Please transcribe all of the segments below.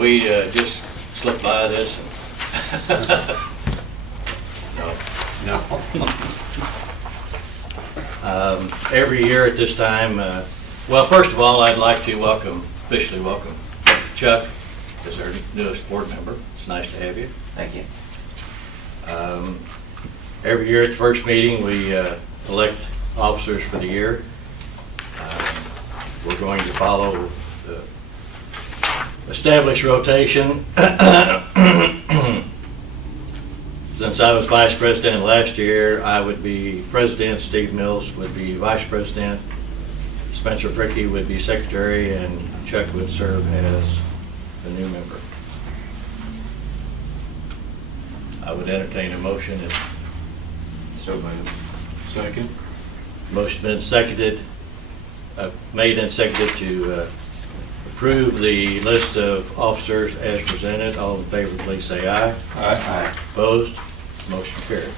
we just slip by this? No. Every year at this time, well, first of all, I'd like to officially welcome Chuck as our newest board member. It's nice to have you. Thank you. Every year at the first meeting, we elect officers for the year. We're going to follow the established rotation. Since I was vice president last year, I would be president, Steve Mills would be vice president, Spencer Bricky would be secretary, and Chuck would serve as the new member. I would entertain a motion. So moved. Second. Motion been seconded, made and seconded to approve the list of officers as presented. All in favor, please say aye. Aye. Opposed? Motion carries.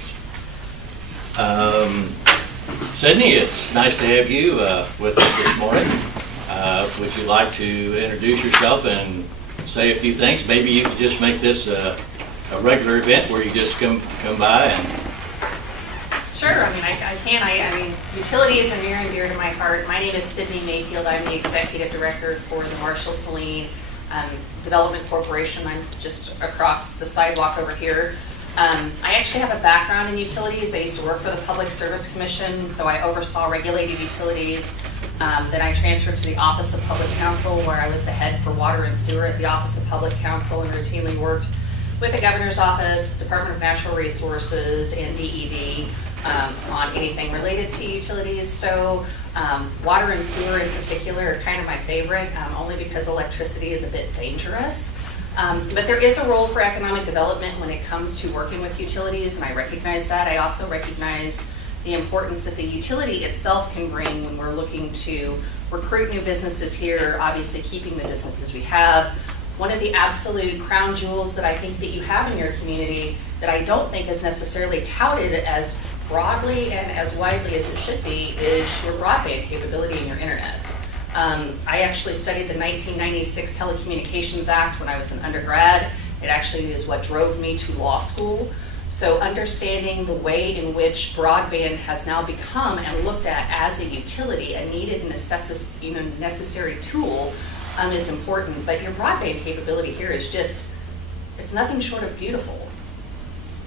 Sydney, it's nice to have you with us this morning. Would you like to introduce yourself and say a few things? Maybe you could just make this a regular event where you just come by and... Sure, I can. I mean, utilities are near and dear to my heart. My name is Sydney Mayfield. I'm the executive director for the Marshall Saline Development Corporation. I'm just across the sidewalk over here. I actually have a background in utilities. I used to work for the Public Service Commission, so I oversaw regulated utilities. Then I transferred to the Office of Public Counsel, where I was the head for water and sewer at the Office of Public Counsel, and routinely worked with the Governor's Office, Department of Natural Resources, and DED on anything related to utilities. So water and sewer in particular are kind of my favorite, only because electricity is a bit dangerous. But there is a role for economic development when it comes to working with utilities, and I recognize that. I also recognize the importance that the utility itself can bring when we're looking to recruit new businesses here, obviously keeping the businesses we have. One of the absolute crown jewels that I think that you have in your community that I don't think is necessarily touted as broadly and as widely as it should be is your broadband capability and your internet. I actually studied the 1996 Telecommunications Act when I was an undergrad. It actually is what drove me to law school. So understanding the way in which broadband has now become and looked at as a utility, a needed and necessary tool is important. But your broadband capability here is just, it's nothing short of beautiful.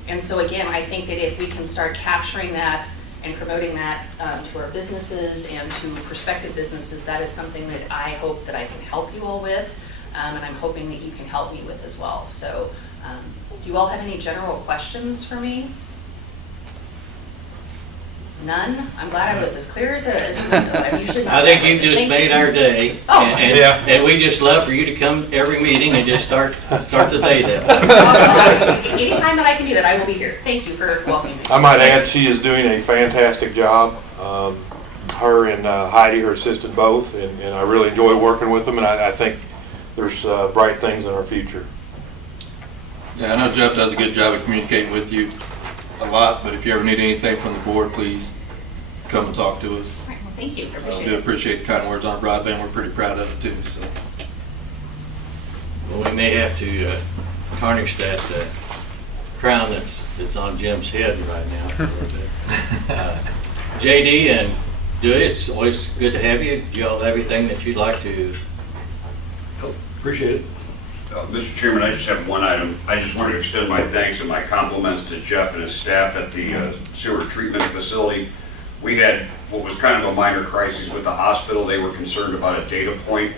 And so again, I think that if we can start capturing that and promoting that to our businesses and to prospective businesses, that is something that I hope that I can help you all with, and I'm hoping that you can help me with as well. So do you all have any general questions for me? None? I'm glad I was as clear as you should know. I think you just made our day, Oh. and we just love for you to come every meeting and just start the day that way. Anytime that I can do that, I will be here. Thank you for welcoming me. I might add, she is doing a fantastic job. Her and Heidi, her assistant, both, and I really enjoy working with them, and I think there's bright things in our future. Yeah, I know Jeff does a good job of communicating with you a lot, but if you ever need anything from the board, please come and talk to us. All right, well, thank you. I I appreciate do it. appreciate the kind words on broadband. We're pretty proud of it too. So. Well, we may have to tarnish that crown that's on Jim's head right now a little bit. JD and Dewey, it's always good to have you. Do you all have anything that you'd like to? Oh, appreciate it. Mr. Chairman, I just have one item. I just wanted to extend my thanks and my compliments to Jeff and his staff at the sewer treatment facility. We had what was kind of a minor crisis with the hospital. They were concerned about a data point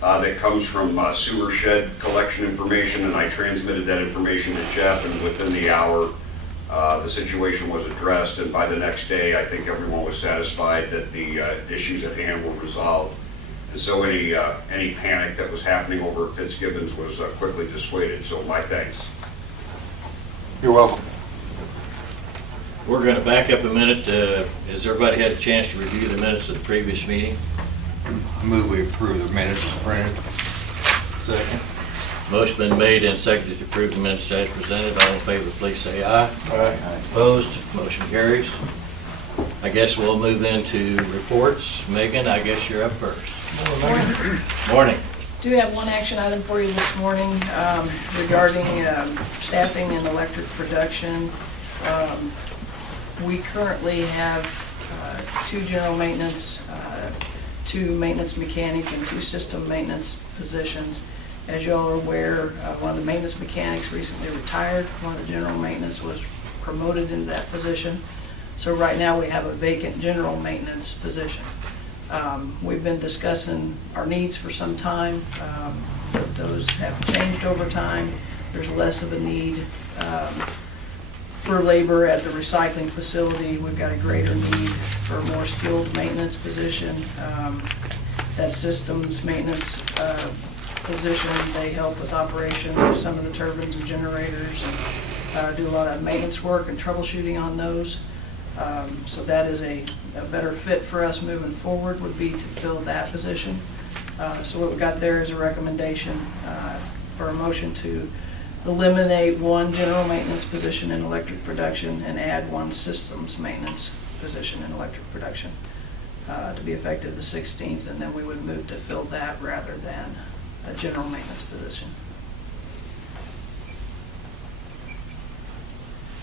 that comes from sewer shed collection information, and I transmitted that information to Jeff, and within the hour, the situation was addressed, and by the next day, I think everyone was satisfied that the issues at hand were resolved. And so any panic that was happening over at Fitzgibbons was quickly dissuaded, so my thanks. You're welcome. We're going to back up a minute. Has everybody had a chance to review the minutes of the previous meeting? I move we approve the minutes as printed. Second. Motion been made and seconded to approve the minutes as presented. All in favor, please say aye. Aye. Opposed? Motion carries. I guess we'll move into reports. Megan, I guess you're up first. Morning. Do have one action item for you this morning regarding staffing and electric production. We currently have 2 general maintenance, 2 maintenance mechanic, and 2 system maintenance positions. As y'all are aware, one of the maintenance mechanics recently retired. One of the general maintenance was promoted into that position. So right now we have a vacant general maintenance position. We've been discussing our needs for some time. Those have changed over time. There's less of a need for labor at the recycling facility. We've got a greater need for a more skilled maintenance position. That systems maintenance position, they help with operation of some of the turbines and generators and do a lot of maintenance work and troubleshooting on those. So that is a better fit for us moving forward, would be to fill that position. So what we got there is a recommendation for a motion to eliminate 1 general maintenance position in electric production and add 1 systems maintenance position in electric production to be effective the 16th, and then we would move to fill that rather than a general maintenance position.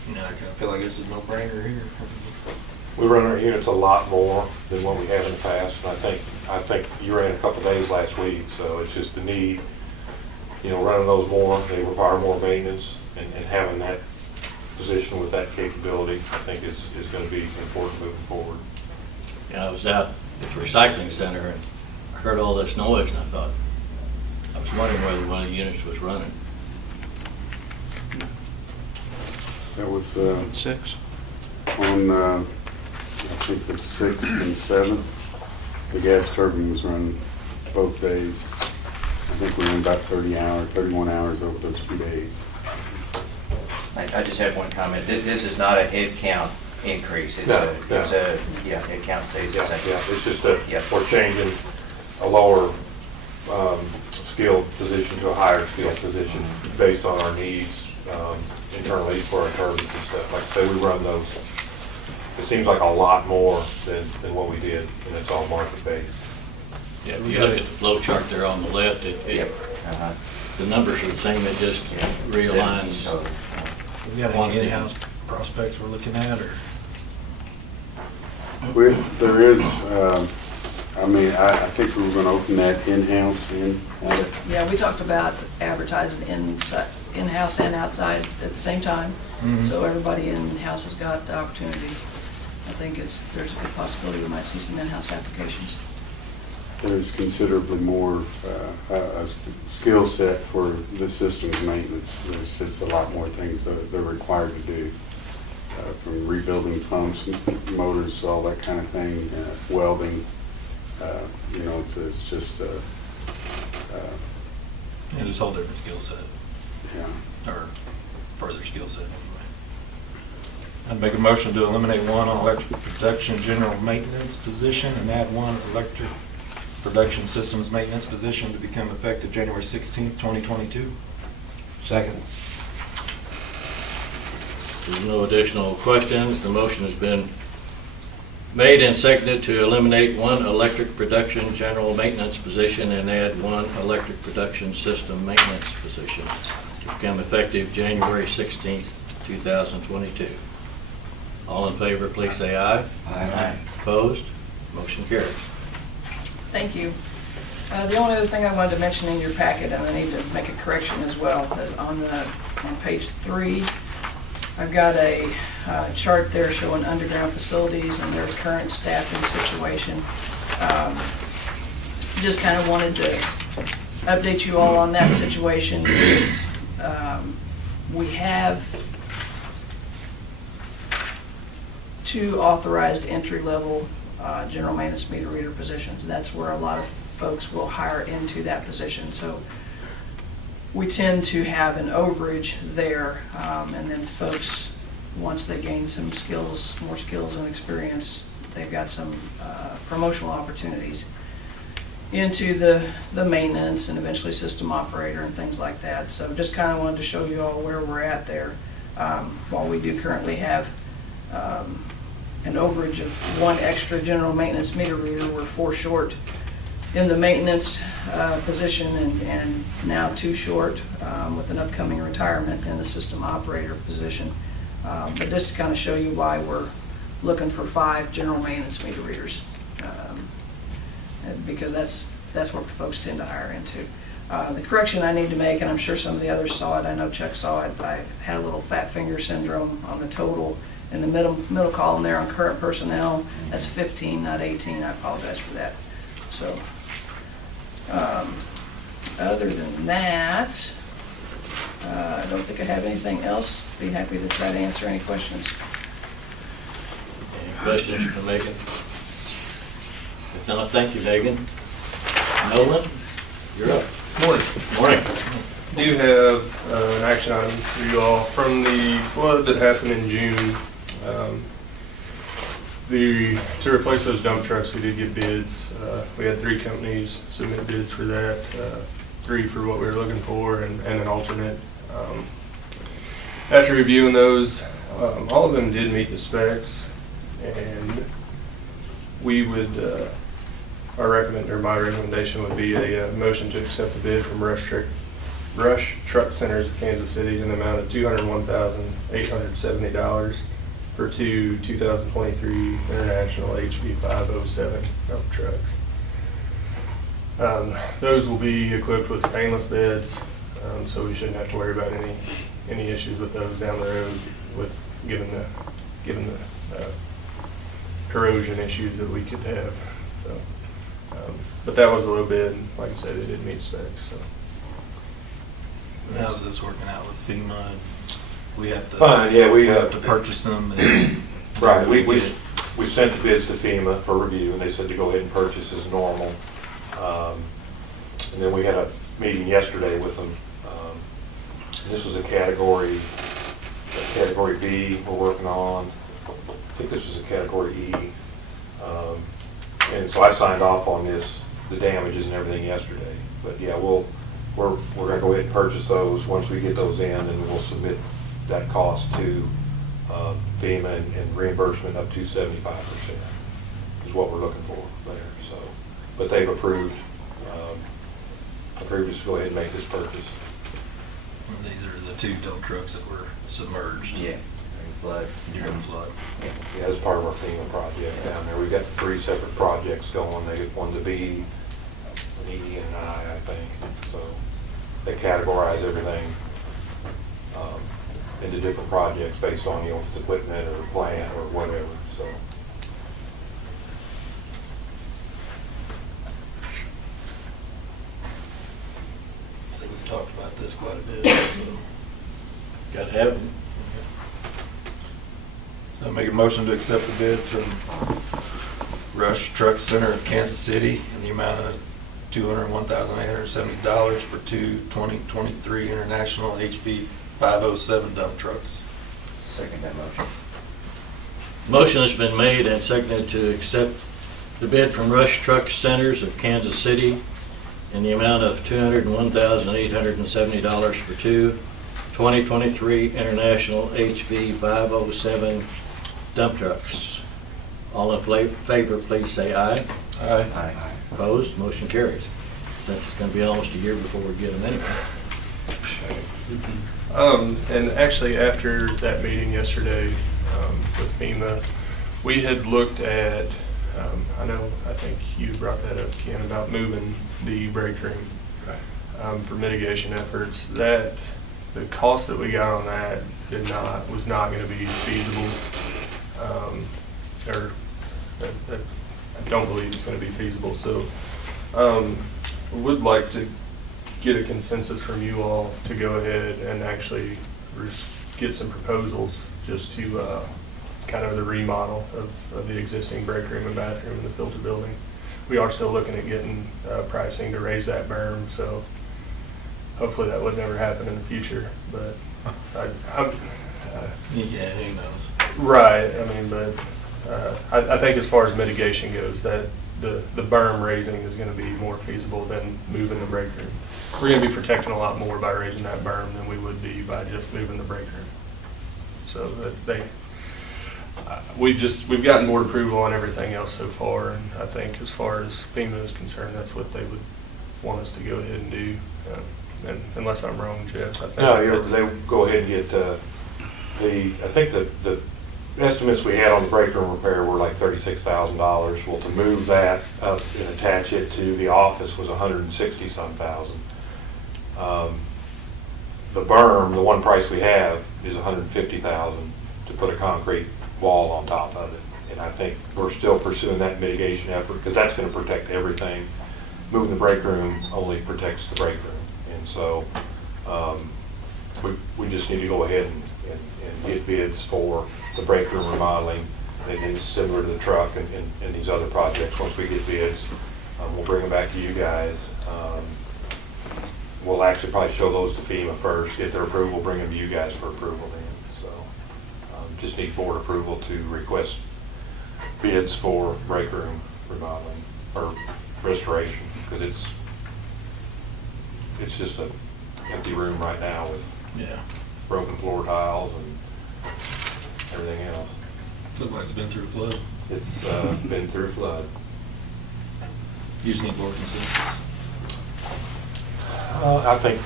You know, I kind of feel like this is no brainer here. We run our units a lot more than what we have in the past, and I think you ran a couple days last week, so it's just the need, you know, running those more, they require more maintenance, and having that position with that capability, I think is going to be important moving forward. Yeah, I was out at the recycling center and I heard all this noise and I thought, I was wondering whether one of the units was running. That was 6. on, I think the 6th and 7th. The gas turbine was running both days. I think we went about 31 hours over those 2 days. I just have one comment. This is not a head count increase. It's No, head count stays the same. Yeah, it's just that Yeah. we're changing a lower skilled position to a higher skilled position based on our needs internally for our turbines and stuff. Like I say, we run those, it seems like a lot more than what we did, and it's all market-based. Yeah, if you look at the flow chart there on the left, Yep. the numbers are the same, it just realigns. So, We got any in-house prospects we're looking at, or? There is, I think we were going to open that in-house at it. Yeah, we talked about advertising in-house and outside at the same time, so everybody in-house has got the opportunity. I think there's a good possibility we might see some in-house applications. There's considerably more a skill set for the systems maintenance. There's just a lot more things that they're required to do, from rebuilding pumps, motors, all that kind of thing, welding. It's just, Yeah, just a whole different skill set, yeah. or further skill set anyway. I'd make a motion to eliminate 1 on electric production general maintenance position and add 1 electric production systems maintenance position to become effective January 16th, 2022. Second. There's no additional questions. The motion has been made and seconded to eliminate 1 electric production general maintenance position and add 1 electric production system maintenance position to become effective January 16th, 2022. All in favor, please say aye. Aye. Opposed? Motion carries. Thank you. The only other thing I wanted to mention in your packet, and I need to make a correction as well, is on page 3, I've got a chart there showing underground facilities and their current staffing situation. Just kind of wanted to update you all on that situation because we have 2 authorized entry-level general maintenance meter reader positions. That's where a lot of folks will hire into that position. So we tend to have an overage there, and then folks, once they gain some skills, more skills and experience, they've got some promotional opportunities into the maintenance and eventually system operator and things like that. So just kind of wanted to show you all where we're at there. While we do currently have an overage of 1 extra general maintenance meter reader, we're 4 short in the maintenance position and now too short with an upcoming retirement in the system operator position. But just to kind of show you why we're looking for 5 general maintenance meter readers, because that's what folks tend to hire into. The correction I need to make, and I'm sure some of the others saw it, I know Chuck saw it, I had a little fat finger syndrome on the total in the middle column there on current personnel. That's 15, not 18. I apologize for that. So, other than that, I don't think I have anything else. Be happy to try to answer any questions. Any questions for Megan? If not, thank you, Megan. Nolan, you're up. Morning. Morning. Do have an action item for you all from the flood that happened in June. To replace those dump trucks, we did get bids. We had 3 companies submit bids for that, 3 for what we were looking for and an alternate. After reviewing those, all of them did meet the specs, and we would, my recommendation would be a motion to accept the bid from Rush Truck Centers of Kansas City in the amount of $201,870 for 2 2023 International HB 507 dump trucks. Those will be equipped with stainless beds, so we shouldn't have to worry about any issues with those down the road, with given the corrosion issues that we could have. So, but that was a little bit, and like I said, it did meet specs. So. How's this working out with FEMA? We have to. Fine, yeah, we have to purchase them. And right, we sent the bids to FEMA for review, and they said to go ahead and purchase as normal. And then we had a meeting yesterday with them. And this was a category B we're working on. I think this was a category E. And so I signed off on this, the damages and everything yesterday. But yeah, we're gonna go ahead and purchase those. Once we get those in, and we'll submit that cost to FEMA and reimbursement up to 75% is what we're looking for there. So, but they've approved us to go ahead and make this purchase. And these are the 2 dump trucks that were submerged. Yeah, flood. During the flood. Yeah, as part of our FEMA project down there. We've got 3 separate projects going. One's a B, an E, and an I think. So they categorize everything into different projects based on, if it's equipment or plant or whatever. So. I think we've talked about this quite a bit. So. Got to have them. So make a motion to accept the bid from Rush Truck Center of Kansas City in the amount of $201,870 for 2 2023 International HB 507 dump trucks. Second that motion. Motion has been made and seconded to accept the bid from Rush Truck Centers of Kansas City in the amount of $201,870 for 2 2023 International HB 507 dump trucks. All in favor, please say aye. Aye. Aye. Opposed? Motion carries. Since it's going to be almost a year before we get them anyway. And actually, after that meeting yesterday with FEMA, we had looked at, I think you brought that up, Ken, about moving the break room for mitigation efforts. That the cost that we got on that was not going to be feasible, or I don't believe it's going to be feasible. So, we would like to get a consensus from you all to go ahead and actually get some proposals just to kind of the remodel of the existing break room and bathroom in the filter building. We are still looking at getting pricing to raise that berm, so hopefully that would never happen in the future. But Yeah, who knows? right, I mean, but I think as far as mitigation goes, that the berm raising is going to be more feasible than moving the break room. We're going to be protecting a lot more by raising that berm than we would be by just moving the break room. So that we've gotten board approval on everything else so far, and I think as far as FEMA is concerned, that's what they would want us to go ahead and do. And unless I'm wrong, Jeff, I think. No, they go ahead and get, I think the estimates we had on the break room repair were like $36,000. Well, to move that up and attach it to the office was 160-some thousand. The berm, the one price we have, is 150,000 to put a concrete wall on top of it. And I think we're still pursuing that mitigation effort because that's going to protect everything. Moving the break room only protects the break room. And so we just need to go ahead and get bids for the break room remodeling. And it's similar to the truck and these other projects. Once we get bids, we'll bring them back to you guys. We'll actually probably show those to FEMA first, get their approval, bring them to you guys for approval then. So just need board approval to request bids for break room remodeling or restoration because it's just an empty room right now with broken floor tiles and everything else. Look like it's been through a flood. It's been through flood. You just need board consensus. I think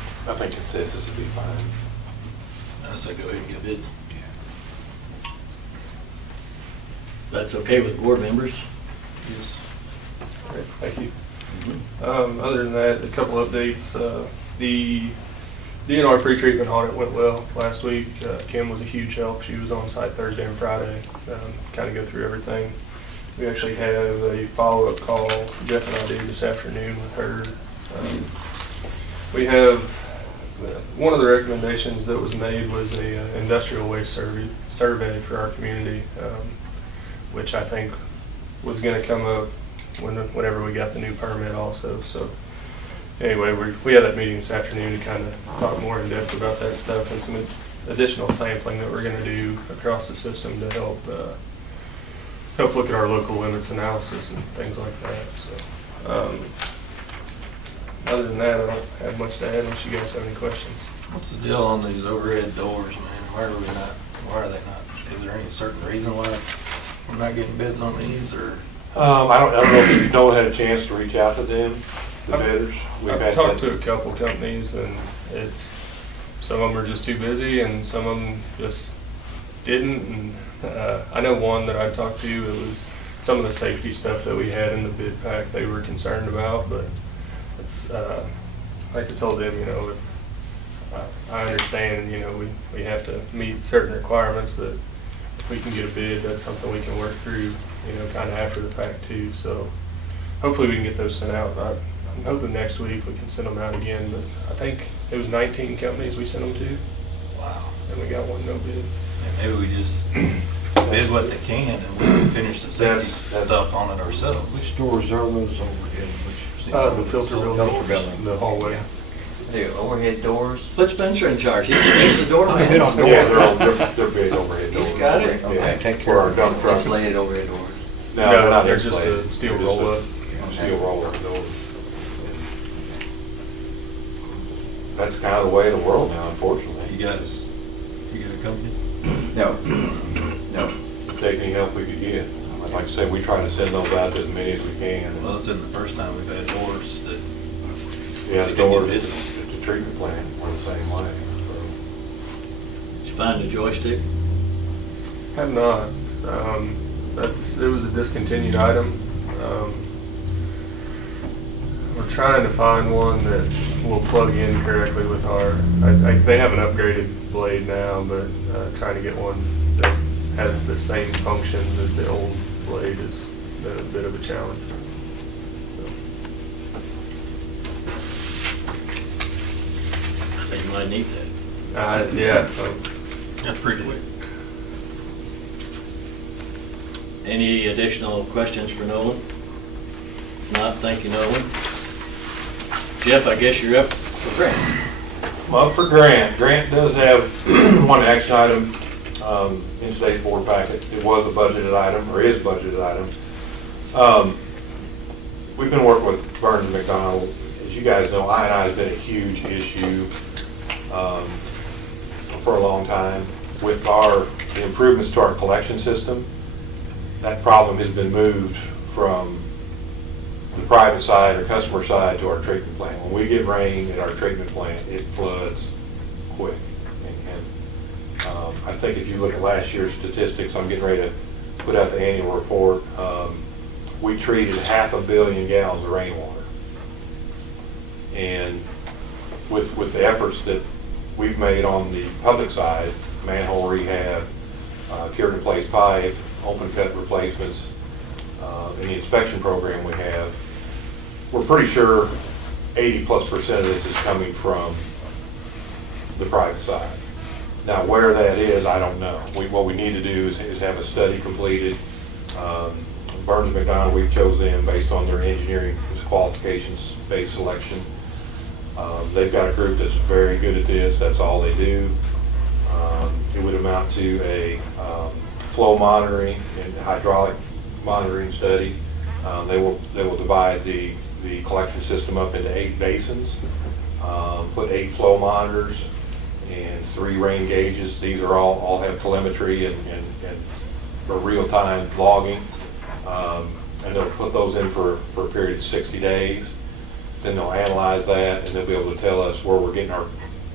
consensus would be fine. I say go ahead and get bids. That's okay with board members? Yes. Great, thank you. Other than that, a couple updates. The DNR pre-treatment audit went well last week. Kim was a huge help. She was on site Thursday and Friday, kind of go through everything. We actually have a follow-up call Jeff and I did this afternoon with her. We have, one of the recommendations that was made was a industrial waste survey for our community, which I think was going to come up whenever we got the new permit also. So anyway, we had that meeting this afternoon to kind of talk more in depth about that stuff and some additional sampling that we're going to do across the system to help look at our local limits analysis and things like that. So other than that, I don't have much to add unless you guys have any questions. What's the deal on these overhead doors, man? Why are they not? Is there any certain reason why we're not getting bids on these, or? I don't know if you had a chance to reach out to them, the bidders. I've talked to a couple companies, and some of them are just too busy, and some of them just didn't. And I know one that I talked to, it was some of the safety stuff that we had in the bid pack they were concerned about, but it's, like I told them, I understand, we have to meet certain requirements, but if we can get a bid, that's something we can work through, kind of after the fact too. So hopefully we can get those sent out. I'm hoping next week we can send them out again, but I think it was 19 companies we sent them to. Wow. And we got one no bid. And maybe we just bid what they can and we can finish the safety stuff on it ourselves. Which doors are those overhead? The filter building, the hallway. The overhead doors. Put Spencer in charge. He's the doorman. Yeah, they're big overhead doors. He's got it. Yeah, Take for care our of dump truck. Insulated overhead doors. No, they're not they're just insulated. a steel They're just roll-up. Steel roll-up doors. That's kind of the way of the world now, unfortunately. You got a company? No. Take any help we could get. Like I said, we try to send those out to as many as we can. Well, this isn't the first time we've had doors that. Yeah, the they can get doors bid. at the treatment plant were the same way. Did you find the joystick? Have not. It was a discontinued item. We're trying to find one that will plug in correctly with they have an upgraded blade now, but trying to get one that has the same functions as the old blade has been a bit of a challenge. So you might need that. Yeah. That's pretty quick. Any additional questions for Nolan? If not, thank you, Nolan. Jeff, I guess you're up for Grant. Well, for Grant, Grant does have one action item in today's board packet. It was a budgeted item, or is a budgeted item. We've been working with Burns and McDonald. As you guys know, I&I has been a huge issue for a long time. with the improvements to our collection system, that problem has been moved from the private side or customer side to our treatment plant. When we get rain at our treatment plant, it floods quick. And I think if you look at last year's statistics, I'm getting ready to put out the annual report, we treated 500 million gallons of rainwater. And with the efforts that we've made on the public side, manhole rehab, cured in place pipe, open cut replacements, and the inspection program we have, we're pretty sure 80+% of this is coming from the private side. Now, where that is, I don't know. What we need to do is have a study completed. Burns McDonald, we chose them based on their engineering qualifications-based selection. They've got a group that's very good at this. That's all they do. It would amount to a flow monitoring and hydraulic monitoring study. They will divide the collection system up into 8 basins, put 8 flow monitors and 3 rain gauges. These are all have telemetry and for real-time logging. And they'll put those in for a period of 60 days. Then they'll analyze that and they'll be able to tell us where we're getting our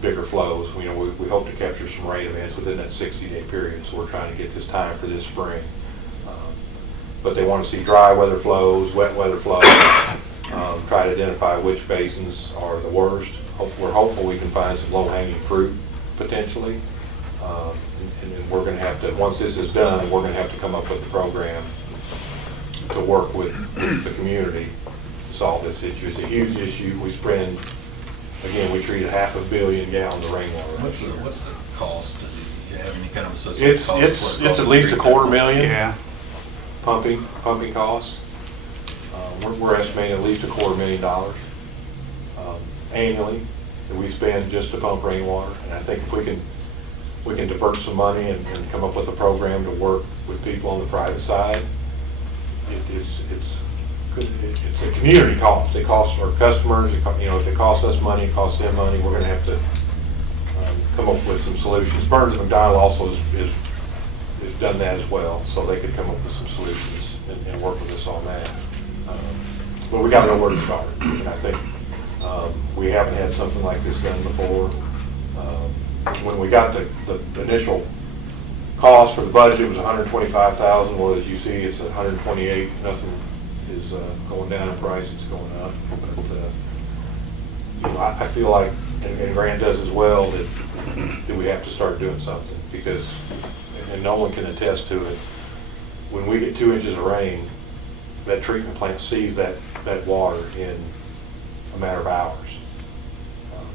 bigger flows. We hope to capture some rain events within that 60-day period, so we're trying to get this time for this spring. But they want to see dry weather flows, wet weather flows, try to identify which basins are the worst. We're hopeful we can find some low-hanging fruit potentially. And then we're going to have to, once this is done, we're going to have to come up with a program to work with the community to solve this issue. It's a huge issue. We spend, again, we treat 500 million gallons of rainwater. What's the cost? Do you have any kind of associated cost? It's at least $250,000. Pumping costs. We're estimating at least $250,000 annually that we spend just to pump rainwater. And I think if we can divert some money and come up with a program to work with people on the private side, it's a community cost. It costs our customers. If it costs us money, it costs them money. We're going to have to come up with some solutions. Burns McDonald also has done that as well, so they could come up with some solutions and work with us on that. But we got to know where to start, and I think we haven't had something like this done before. When we got the initial cost for the budget, it was $125,000. Well, as you see, it's $128,000. Nothing is going down in price; it's going up. But I feel like, and Grant does as well, that we have to start doing something because, and no one can attest to it. When we get 2 inches of rain, that treatment plant sees that water in a matter of hours.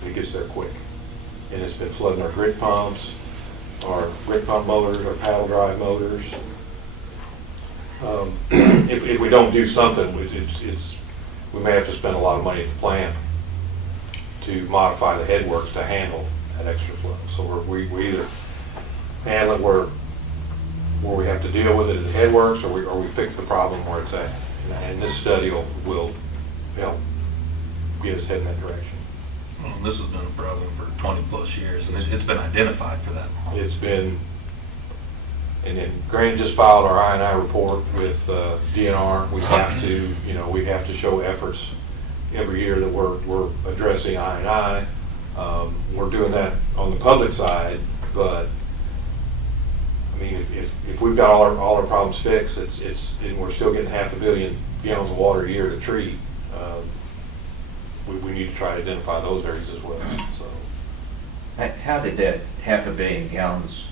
It gets there quick. And it's been flooding our grit pumps, our grit pump motors, our paddle drive motors. If we don't do something, we may have to spend a lot of money at the plant to modify the headworks to handle that extra flow. So we either handle it where we have to deal with it at the headworks, or we fix the problem where it's at. And this study will help get us heading that direction. Well, this has been a problem for 20+ years, and it's been identified for that long. It's been, and then Grant just filed our I&I report with DNR. We have to show efforts every year that we're addressing I&I. We're doing that on the public side, but I mean, if we've got all our problems fixed, and we're still getting 500 million gallons of water a year to treat. We need to try to identify those areas as well. So, How did that 500 million gallons,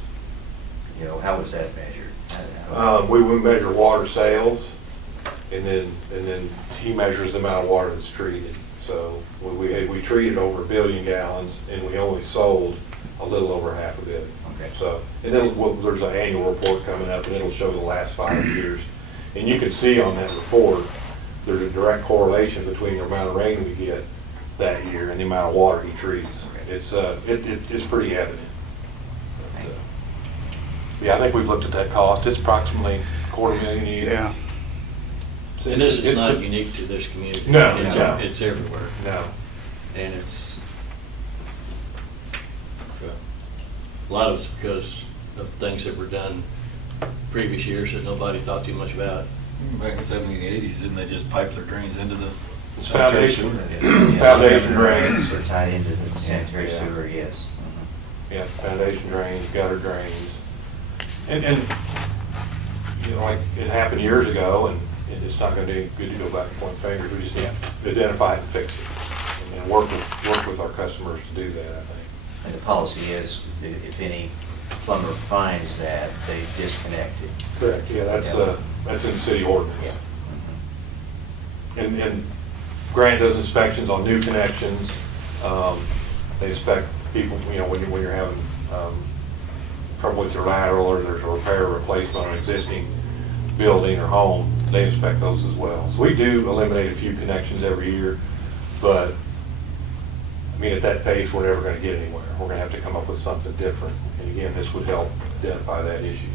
how was that measured? we measure water sales, and then he measures the amount of water that's treated. So we treated over 1 billion gallons, and we only sold a little over 500 million. Okay. So, and then there's an annual report coming up, and it'll show the last 5 years. And you can see on that report, there's a direct correlation between the amount of rain we get that year and the amount of water he treats. It's pretty evident. Yeah, I think we've looked at that cost. It's approximately $250,000 a year. Yeah. And this is not unique to this community. No, It's it's everywhere. No. And it's, a lot of it's because of things that were done previous years that nobody thought too much about. Back in the 70s and 80s, didn't they just pipe their drains into the? It's foundation, Yeah, foundation drains. Are tied into the sanitary Yeah. sewer, yes. Yeah, foundation drains, gutter drains. And, you know, like, it happened years ago, and it's not gonna do any good to go back and point fingers. We just need to identify it and fix it. And work with our customers to do that, I think. And the policy is, if any plumber finds that, they disconnect it. Correct. Yeah, that's in the city ordinance. Yeah. And Grant does inspections on new connections. They inspect people, you know, when you're having trouble with your lateral, or there's a repair or replacement on an existing building or home, they inspect those as well. So we do eliminate a few connections every year, but I mean, at that pace, we're never gonna get anywhere. We're gonna have to come up with something different. And again, this would help identify that issue.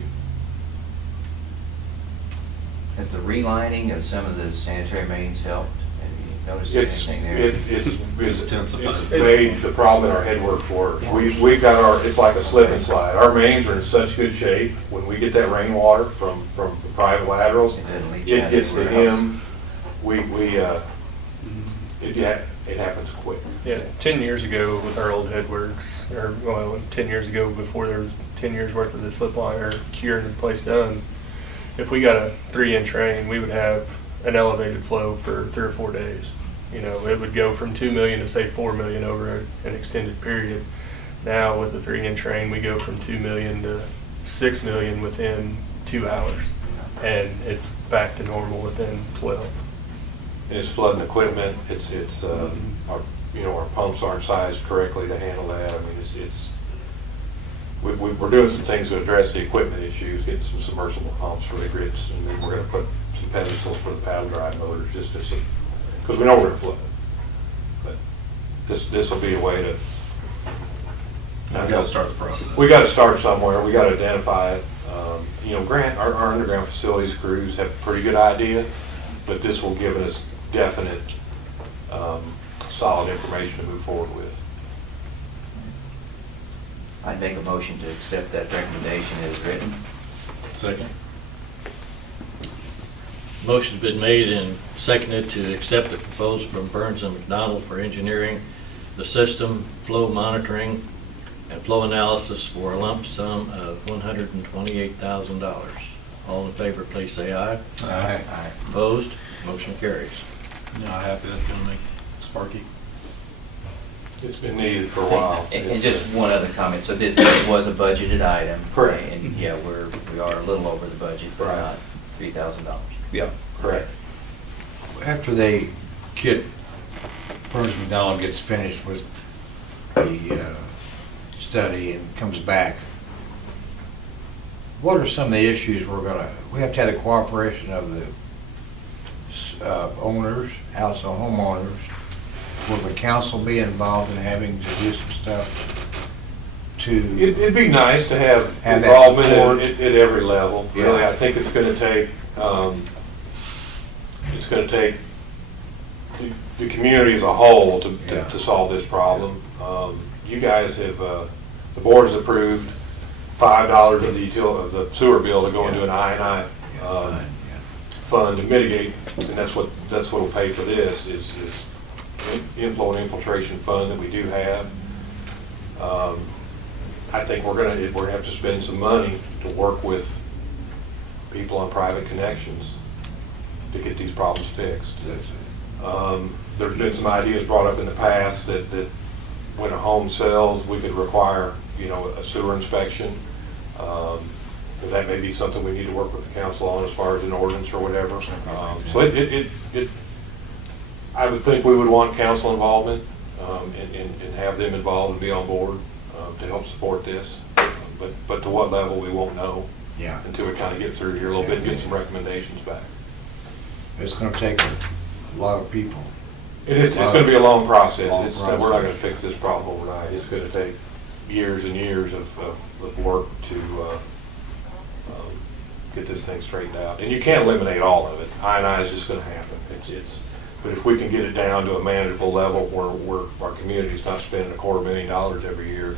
Has the relining of some of the sanitary mains helped? Have you noticed anything there? It's made the problem in our headwork worse. We've got it's like a slip and slide. Our mains are in such good shape, when we get that rainwater from the private laterals, It doesn't leach it out gets to anywhere else. him, it happens quick. Yeah, 10 years ago with our old headworks, or, well, 10 years ago before there was 10 years worth of the slip line or cure and replace done, if we got a 3-inch rain, we would have an elevated flow for 3 or 4 days. You know, it would go from 2 million to say 4 million over an extended period. Now with the 3-inch rain, we go from 2 million to 6 million within 2 hours. And it's back to normal within 12. And it's flooding equipment, our pumps aren't sized correctly to handle that. I mean, we're doing some things to address the equipment issues, getting some submersible pumps for the grits, and then we're gonna put some pedestals for the paddle drive motors, just to, because we know we're gonna flood. But this will be a way to. We gotta start the process. We gotta start somewhere, we gotta identify it. Grant, our underground facilities crews have a pretty good idea, but this will give us definite, solid information to move forward with. I'd make a motion to accept that recommendation as written. Second? Motion's been made and seconded to accept the proposal from Burns and McDonald for engineering the system, flow monitoring, and flow analysis for a lump sum of $128,000. All in favor, please say aye. Aye. Opposed? Motion carries. You know how happy that's gonna make Sparky? It's been needed for a while. And just one other comment, so this was a budgeted item. Correct. And yeah, we are a little over the budget, but Right. not $3,000. Yeah. Correct. After Burns McDonald gets finished with the study and comes back, what are some of the issues we have to have the cooperation of the owners, household homeowners? Will the council be involved in having to do some stuff to? It'd be nice to have Have that involvement support. at every level. Yeah. Really, I think it's gonna take the community as a whole Yeah. to solve this problem. You guys have, the board has approved $5 of the sewer bill to go into an I&I fund to mitigate, and that's what'll pay for this, is inflow and infiltration fund that we do have. I think we're gonna have to spend some money to work with people on private connections to get these problems fixed. There's been some ideas brought up in the past that when a home sells, we could require, a sewer inspection. That may be something we need to work with the council on as far as an ordinance or whatever. So I would think we would want council involvement, and have them involved and be on board, to help support this. But to what level, we won't know Yeah, until we kind of get through here a little bit and get some recommendations back. it's going to take a lot of people. It's going to be a long process. Long We're not going to fix this problem overnight. It's going to take years and years of work to get this thing straightened out. And you can't eliminate all of it. I&I is just going to happen. But if we can get it down to a manageable level where our community's not spending $250,000 every year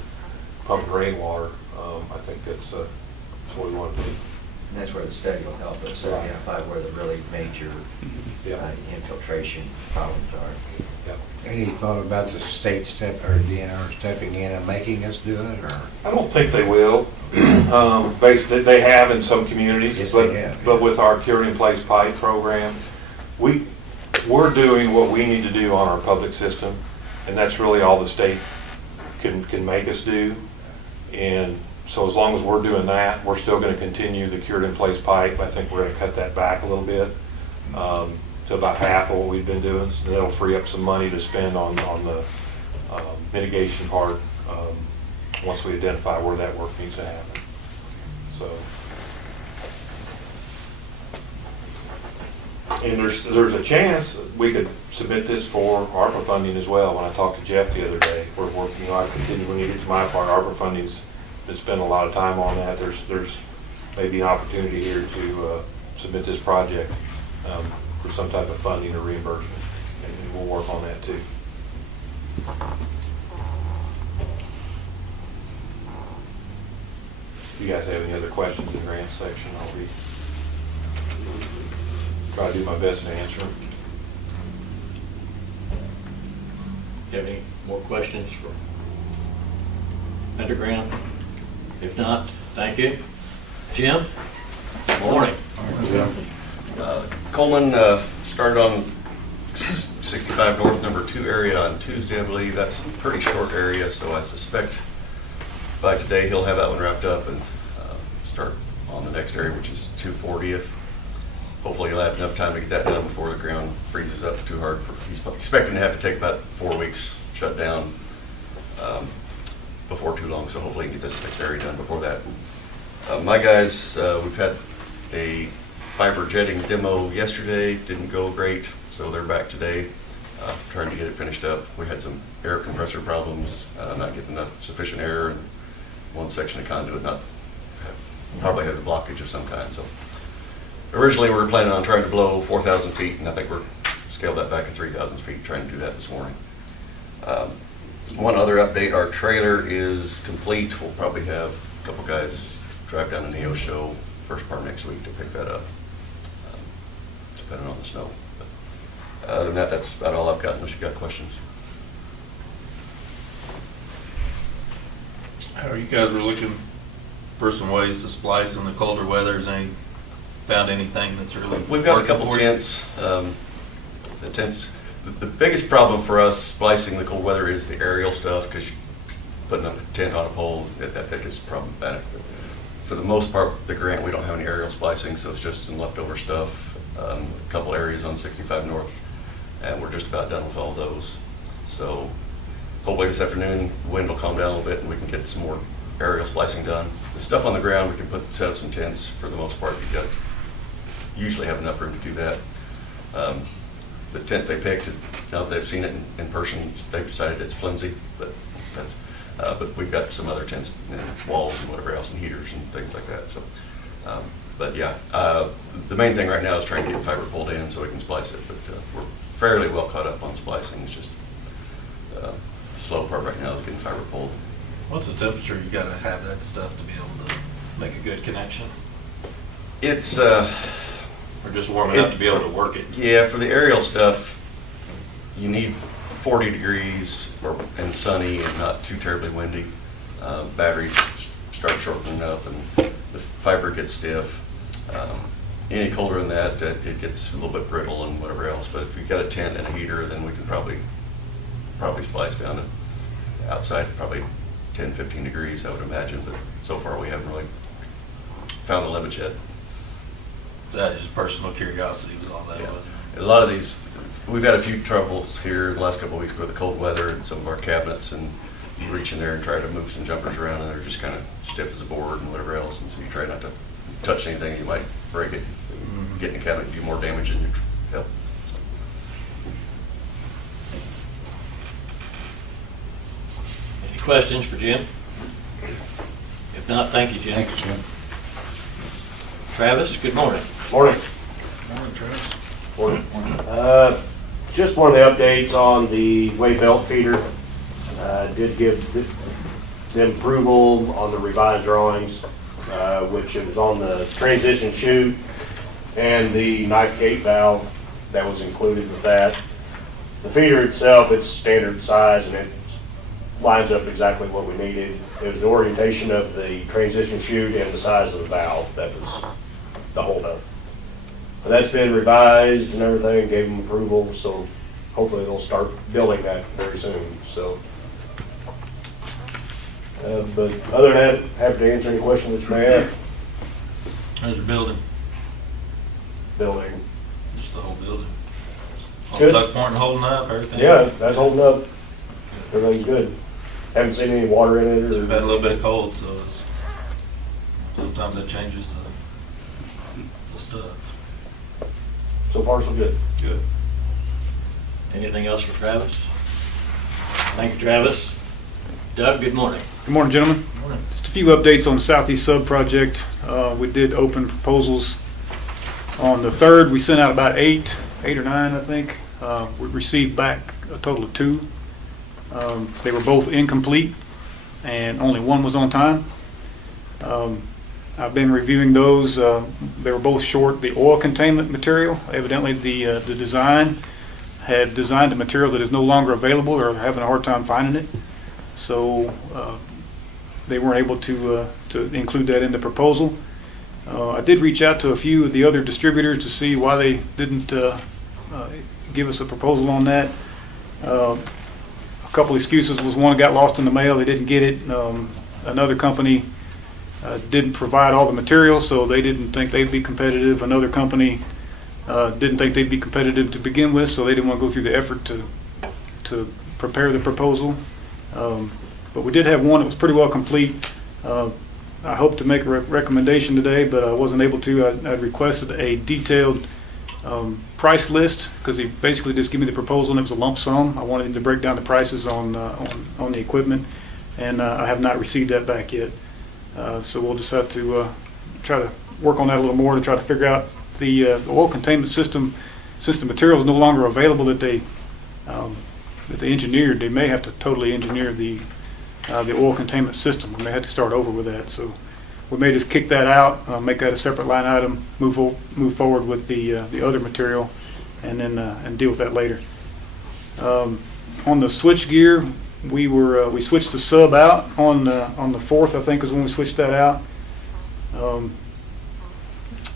pumping rainwater, I think that's what we want to do. And that's where the study will help us identify where the really major Yeah. infiltration problems are. Yep. Any thought about the state step or DNR stepping in and making us do it, or? I don't think they will. Basically, they have in some communities, Yes, but, they have. but with our Cure-in-Place pipe program, we're doing what we need to do on our public system, and that's really all the state can make us do. And so as long as we're doing that, we're still going to continue the Cured-in-Place pipe. I think we're going to cut that back a little bit to about half of what we've been doing. So that'll free up some money to spend on the mitigation part once we identify where that work needs to happen. So, and there's a chance we could submit this for ARPA funding as well. When I talked to Jeff the other day, we're working, I continue, when you get to my part, ARPA funding's been spending a lot of time on that. There's maybe an opportunity here to submit this project for some type of funding or reimbursement, and we'll work on that too. If you guys have any other questions in the grant section, I'll be try to do my best to answer them. Do you have any more questions for underground? If not, thank you. Jim? Morning. Coleman started on 65 North number 2 area on Tuesday, I believe. That's a pretty short area, so I suspect by today he'll have that one wrapped up and start on the next area, which is 240th. Hopefully he'll have enough time to get that done before the ground freezes up too hard. He's expecting to have to take about 4 weeks shut down before too long, so hopefully he can get this next area done before that. My guys, we've had a fiber jetting demo yesterday, didn't go great, so they're back today trying to get it finished up. We had some air compressor problems, not getting enough sufficient air, and one section of conduit probably has a blockage of some kind. So originally we were planning on trying to blow 4,000 feet, and I think we're scaled that back to 3,000 feet, trying to do that this morning. One other update, our trailer is complete. We'll probably have a couple guys drive down to Neo Show first part next week to pick that up, depending on the snow. But other than that, that's about all I've got, unless you've got questions. How you guys were looking for some ways to splice in the colder weather? Has any found anything that's really We've got a working couple for you? tents. The tents. The biggest problem for us splicing the cold weather is the aerial stuff, because putting up a tent on a pole, that gets problematic. But for the most part, the grant, we don't have any aerial splicing, so it's just some leftover stuff. A couple areas on 65 North, and we're just about done with all those. So hopefully this afternoon, the wind will calm down a little bit and we can get some more aerial splicing done. The stuff on the ground, we can set up some tents for the most part. Usually have enough room to do that. The tent they picked, now that they've seen it in person, they've decided it's flimsy, but we've got some other tents, walls and whatever else, and heaters and things like that. So, but yeah, the main thing right now is trying to get fiber pulled in so we can splice it. But we're fairly well caught up on splicing. It's just the slow part right now is getting fiber pulled. What's the temperature you gotta have that stuff to be able to make a good connection? It's Or just warm it up to be able to work it? Yeah, for the aerial stuff, you need 40 degrees and sunny and not too terribly windy. Batteries start shortening up and the fiber gets stiff. Any colder than that, it gets a little bit brittle and whatever else. But if you've got a tent and a heater, then we can probably splice down to outside probably 10, 15 degrees, I would imagine. But so far we haven't really found the limit yet. That just personal curiosity was all that Yeah. was. A lot of these, we've had a few troubles here the last couple of weeks with the cold weather and some of our cabinets, and you reach in there and try to move some jumpers around and they're just kind of stiff as a board and whatever else, and so you try not to touch anything, you might break it. Getting a cabinet do more damage than you help. Any questions for Jim? If not, thank you, Jim. Thanks, Jim. Travis, good morning. Morning. Morning, Travis. Just one of the updates on the way belt feeder. Did give been approval on the revised drawings, which it was on the transition chute and the knife gate valve that was included with that. The feeder itself, it's standard size and it lines up exactly what we needed. It was the orientation of the transition chute and the size of the valve that was the holdup. So that's been revised and everything, gave them approval, so hopefully they'll start building that very soon, so. But other than that, happy to answer any questions that you may have. How's your building? Building. Just the whole building? All Good. tuck point holding up, everything? Yeah, that's holding up. Everything's good. Haven't seen any water in it. We've had a little bit of cold, so it's, sometimes that changes the stuff. So far, so good. Good. Anything else for Travis? Thank you, Travis. Doug, good morning. Good morning, gentlemen. Morning. Just a few updates on the Southeast Sub project. We did open proposals on the 3rd. We sent out about eight or nine, I think. We received back a total of 2. They were both incomplete, and only one was on time. I've been reviewing those. They were both short the oil containment material. Evidently, the design had designed a material that is no longer available, or having a hard time finding it. So they weren't able to include that in the proposal. I did reach out to a few of the other distributors to see why they didn't give us a proposal on that. A couple excuses was one got lost in the mail, they didn't get it. Another company didn't provide all the material, so they didn't think they'd be competitive. Another company didn't think they'd be competitive to begin with, so they didn't want to go through the effort to prepare the proposal. But we did have one that was pretty well complete. I hope to make a recommendation today, but I wasn't able to. I requested a detailed price list because he basically just gave me the proposal and it was a lump sum. I wanted him to break down the prices on the equipment, and I have not received that back yet. So we'll just have to try to work on that a little more to try to figure out the oil containment system. Since the material is no longer available that they engineered, they may have to totally engineer the oil containment system. We may have to start over with that. So we may just kick that out, make that a separate line item, move forward with the other material, and then and deal with that later. On the switch gear, we switched the sub out on the 4th, I think, is when we switched that out.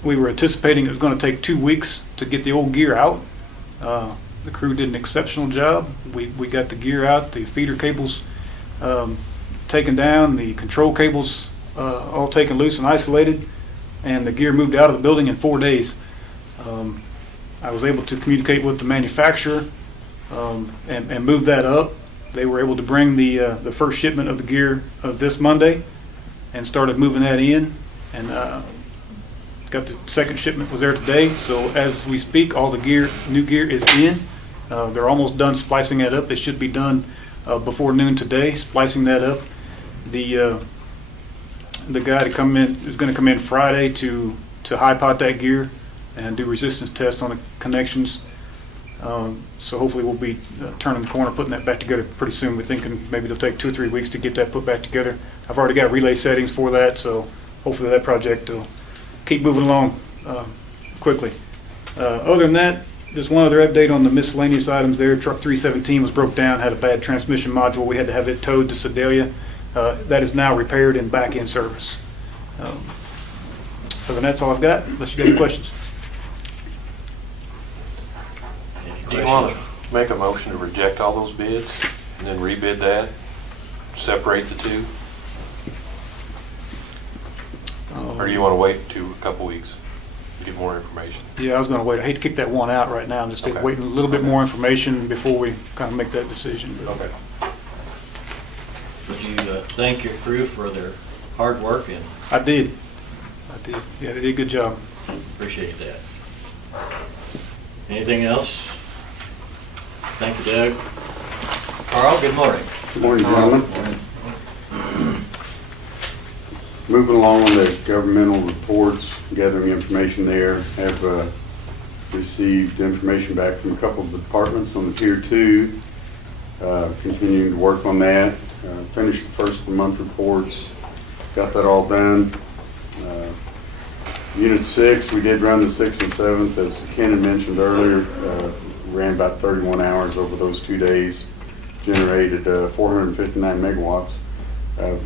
We were anticipating it was going to take 2 weeks to get the old gear out. The crew did an exceptional job. We got the gear out, the feeder cables taken down, the control cables all taken loose and isolated, and the gear moved out of the building in 4 days. I was able to communicate with the manufacturer and move that up. They were able to bring the first shipment of the gear this Monday and started moving that in, and got the second shipment was there today. So as we speak, all the new gear is in. They're almost done splicing that up. They should be done before noon today, splicing that up. The guy is going to come in Friday to high pot that gear and do resistance tests on the connections. So hopefully we'll be turning the corner, putting that back together pretty soon. We're thinking maybe it'll take 2 or 3 weeks to get that put back together. I've already got relay settings for that, so hopefully that project will keep moving along quickly. Other than that, just one other update on the miscellaneous items there. Truck 317 was broke down, had a bad transmission module. We had to have it towed to Sedalia. That is now repaired and back in service. Other than that's all I've got, unless you got any questions. Do you want to make a motion to reject all those bids and then rebid that, separate the two? Or do you want to wait a couple weeks to get more information? Yeah, I was going to wait. I hate to kick that one out right now. I'm just waiting a little bit more information before we kind of make that decision. Okay. Would you thank your crew for their hard work? And I did. Yeah, they did a good job. appreciate that. Anything else? Thank you, Doug. Carl, good morning. Good morning, gentlemen. Moving along on the governmental reports, gathering information there, have received information back from a couple of departments on the Tier 2, continuing to work on that. Finished the first of the month reports, got that all done. Unit 6, we did run the 6th and 7th, as Ken had mentioned earlier, ran about 31 hours over those 2 days, generated 459 megawatts.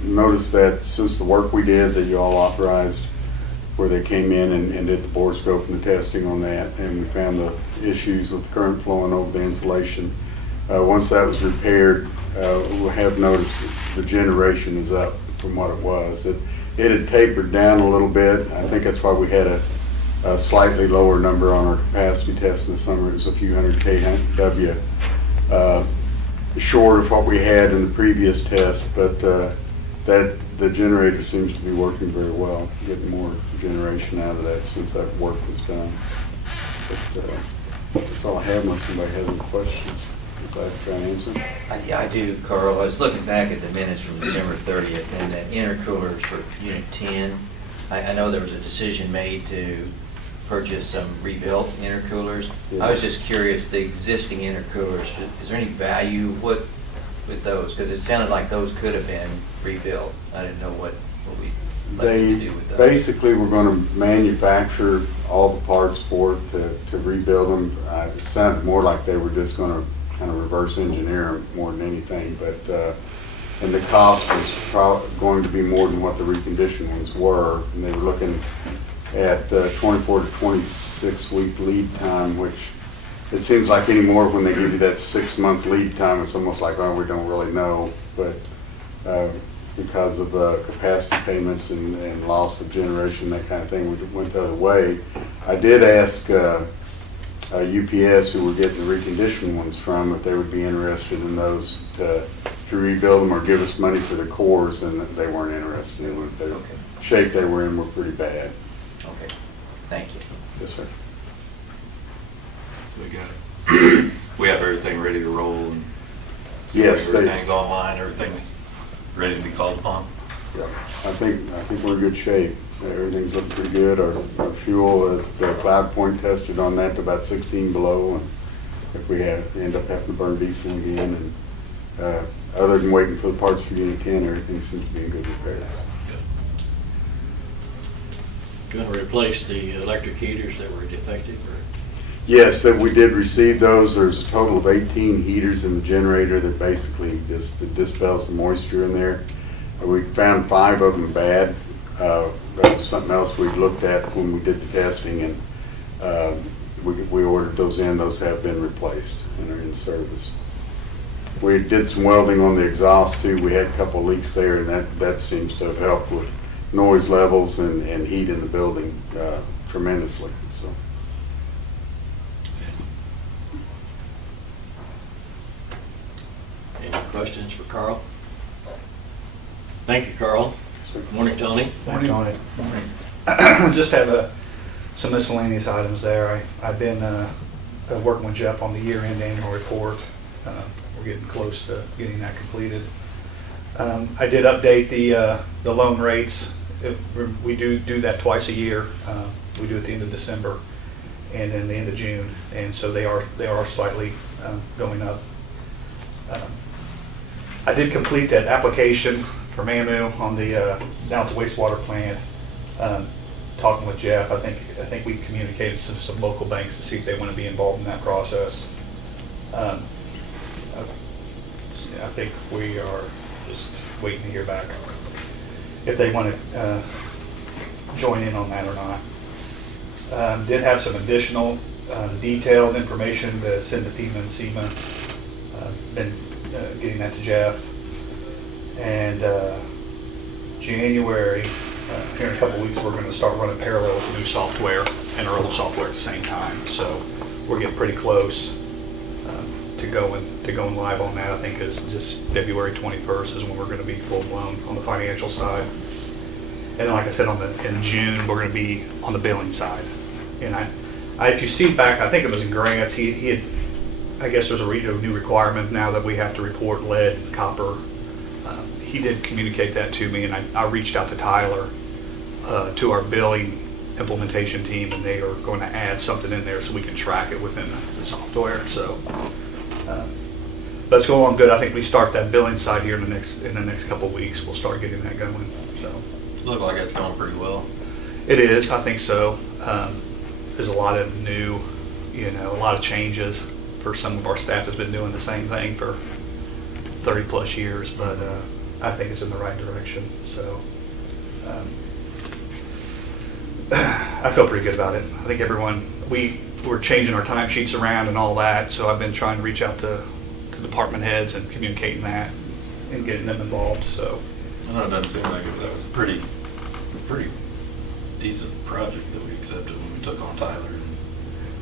Noticed that since the work we did that you all authorized, where they came in and did the bore scope and the testing on that, and we found the issues with current flowing over the insulation. Once that was repaired, we have noticed the generation is up from what it was. It had tapered down a little bit. I think that's why we had a slightly lower number on our capacity test in the summer. It was a few hundred kW short of what we had in the previous test, but that the generator seems to be working very well, getting more generation out of that since that work was done. But that's all I have unless anybody has any questions. I'm glad to try and answer. Yeah, I do, Carl. I was looking back at the minutes from December 30th, and the intercoolers for Unit 10. I know there was a decision made to purchase some rebuilt intercoolers. Yes. I was just curious, the existing intercoolers, is there any value with those? Because it sounded like those could have been rebuilt. I didn't know what we like to do with those. Basically, we're going to manufacture all the parts for it to rebuild them. It sounded more like they were just going to kind of reverse engineer them more than anything, but and the cost was probably going to be more than what the reconditioned ones were, and they were looking at 24 to 26 week lead time, which it seems like anymore when they give you that 6-month lead time, it's almost like, oh, we don't really know, but because of capacity payments and loss of generation, that kind of thing, we went the other way. I did ask UPS, who we're getting the reconditioned ones from, if they would be interested in those to rebuild them or give us money for the cores, and they weren't interested in them. The shape they were in were pretty bad. Okay, thank you. Yes, sir. So we have everything ready to roll, and so Yes, everything's online, everything's ready to be called upon. Yeah, I think we're in good shape. Everything's looking pretty good. Our fuel, the cloud point tested on that to about 16 below, and if we end up having to burn diesel again, and other than waiting for the parts for Unit 10, everything seems to be in good repairs. Going to replace the electric heaters that were defective? Or? Yes, that we did receive those. There's a total of 18 heaters in the generator that basically just dispels the moisture in there. We found 5 of them bad. That was something else we looked at when we did the testing, and we ordered those in. Those have been replaced and are in service. We did some welding on the exhaust too. We had a couple of leaks there, and that seems to have helped with noise levels and heat in the building tremendously. So. Any questions for Carl? Thank you, Carl. Good morning, Tony. Morning. Morning. Just have some miscellaneous items there. I've been working with Jeff on the year-end annual report. We're getting close to getting that completed. I did update the loan rates. We do that twice a year. We do it at the end of December and then the end of June, and so they are slightly going up. I did complete that application from MMU on the down to wastewater plant. Talking with Jeff, I think we communicated to some local banks to see if they want to be involved in that process. I think we are just waiting to hear back if they want to join in on that or not. Did have some additional detailed information to send to FEMA and SEMA. Been getting that to Jeff. And January, here in a couple of weeks, we're going to start running parallel with the new software and our old software at the same time. So we're getting pretty close to going live on that. I think it's just February 21st is when we're going to be full blown on the financial side. And then, like I said, in June, we're going to be on the billing side. And if you see back, I think it was in grants, he had, I guess there's a new requirement now that we have to report lead and copper. He did communicate that to me, and I reached out to Tyler, to our billing implementation team, and they are going to add something in there so we can track it within the software. So But it's going along good. I think we start that billing side here in the next couple of weeks. We'll start getting that going, so. Look like it's going pretty well. It is, I think so. There's a lot of new, a lot of changes for some of our staff that's been doing the same thing for 30 plus years, but I think it's in the right direction, so. I feel pretty good about it. I think we're changing our timesheets around and all that, so I've been trying to reach out to department heads and communicating that and getting them involved, so. I know it doesn't seem like it, but that was a pretty decent project that we accepted when we took on Tyler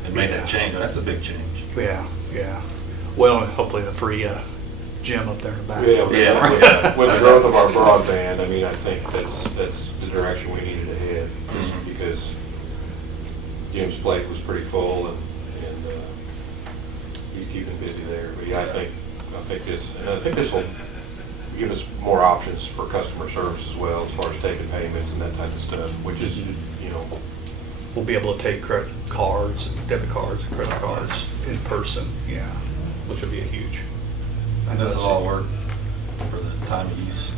and made that change. That's a big change. Yeah. Well, hopefully the free gym up there in the back. With the growth of our broadband, I mean, I think that's the direction we needed to head, just because Jim's plate was pretty full and he's keeping busy there. But yeah, I think this will give us more options for customer service as well, as far as taking payments and that type of stuff, which is, We'll be able to take credit cards, debit cards, and credit cards in person, yeah, which would be a huge. And this will all work for the time of use.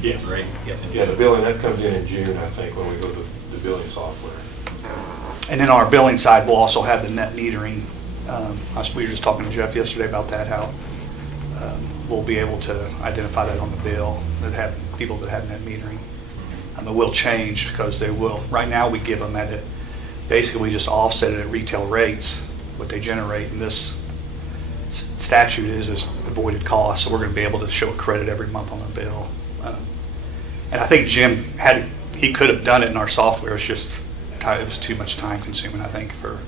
Yes. Great. Yeah, the billing, that comes in June, I think, when we go to the billing software. And then our billing side will also have the net metering. We were just talking to Jeff yesterday about that, how we'll be able to identify that on the bill, that have people that have net metering. It will change because they will, right now we give them at it, basically we just offset it at retail rates, what they generate, and this statute is avoided cost, so we're going to be able to show a credit every month on the bill. And I think Jim he could have done it in our software, it's just, it was too much time consuming, I think, to